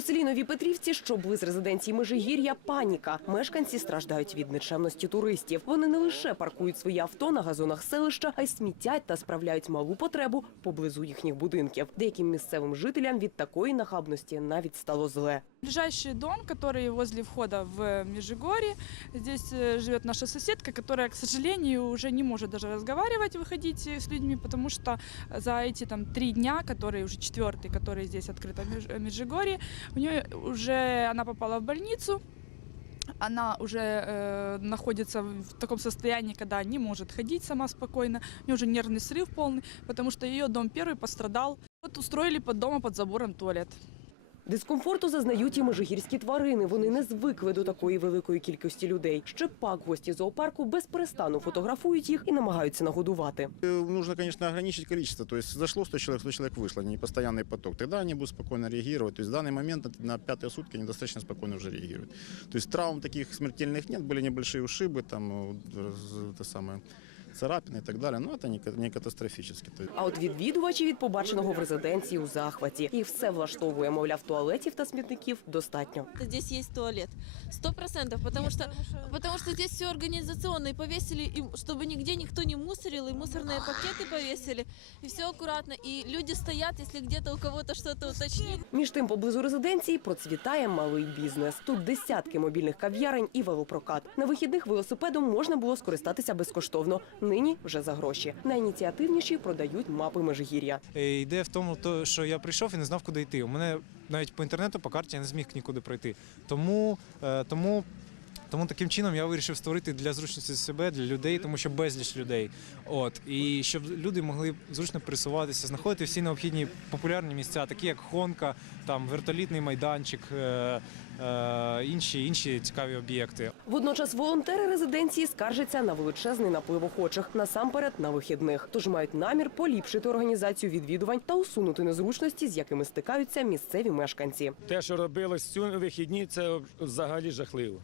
У селі Нові Петрівці, що близ резиденції Межигір'я, паніка. Мешканці страждають від нечемності туристів. Вони не лише паркують свої авто на газонах селища, а й смітять та справляють малу потребу поблизу їхніх будинків. Деяким місцевим жителям від такої нахабності навіть стало зле. Ближайший дом, который возле входа в Межигорье, здесь э, живет наша соседка, которая, к сожалению, уже не может даже разговаривать, выходить с людьми, потому что за эти там три дня, которые уже четвертый, который здесь открыто в Меж- Межигорье, у нее уже она попала в больницу. Она уже э, находится в таком состоянии, когда не может ходить сама спокойно. У нее уже нервный срыв полный, потому что ее дом первый пострадал. Вот устроили под домом под забором туалет. Дискомфорту зазнають і межигірські тварини. Вони не звикли до такої великої кількості людей. Ще пак гості зоопарку безперестану фотографують їх і намагаються нагодувати. Э, Нужно, конечно, ограничить количество. То есть зашло 100 человек, 100 человек вышло, не постоянный поток. Тогда они будут спокойно реагировать. То есть в данный момент на пятые сутки они достаточно спокойно уже реагируют. То есть травм таких смертельных нет, были небольшие ушибы, там э, раз- это самое, царапины и так далее, но это не, ка- не катастрофически. То есть А от відвідувачі від побаченого в резиденції у захваті. Їх все влаштовує, мовляв, туалетів та смітників достатньо. Здесь есть туалет. Сто процентов, потому что, потому что здесь все организационно. И повесили, и чтобы нигде никто не мусорил, и мусорные пакеты повесили, и все аккуратно. И люди стоят, если где-то у кого-то что-то уточнить. Між тим, поблизу резиденції процвітає малий бізнес. Тут десятки мобільних кав'ярень і велопрокат. На вихідних велосипедом можна було скористатися безкоштовно. Нині вже за гроші. Найініціативніші продають мапи Межигір'я. Е, Йде в тому, то, що я прийшов і не знав, куди йти. У мене навіть по інтернету, по карті я не зміг нікуди пройти. Тому, е, тому, тому таким чином я вирішив створити для зручності себе, для людей, тому що безліч людей. От і щоб люди могли зручно пересуватися, знаходити всі необхідні популярні місця, такі як Хонка, там вертолітний майданчик, е, е, інші, інші цікаві об'єкти. Водночас волонтери резиденції скаржаться на величезний наплив охочих насамперед на вихідних. Тож мають намір поліпшити організацію відвідувань та усунути незручності, з якими стикаються місцеві мешканці. Те, що робилось цю вихідні, це взагалі жахливо.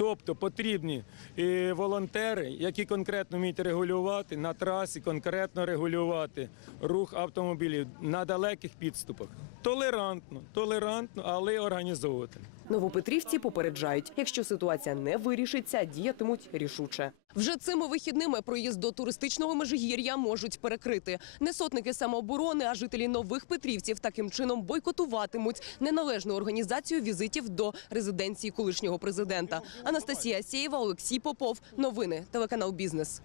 Тобто потрібні і волонтери, які конкретно вміють регулювати на трасі, конкретно регулювати рух автомобілів на далеких підступах. Толерантно, толерантно, але організовувати. Новопетрівці попереджають, якщо ситуація не вирішиться, діятимуть рішуче. Вже цими вихідними проїзд до туристичного межигір'я можуть перекрити. Не сотники самооборони, а жителі нових петрівців таким чином бойкотуватимуть неналежну організацію візитів до резиденції колишнього президента. Анастасія Сєєва, Олексій Попов. Новини телеканал Бізнес.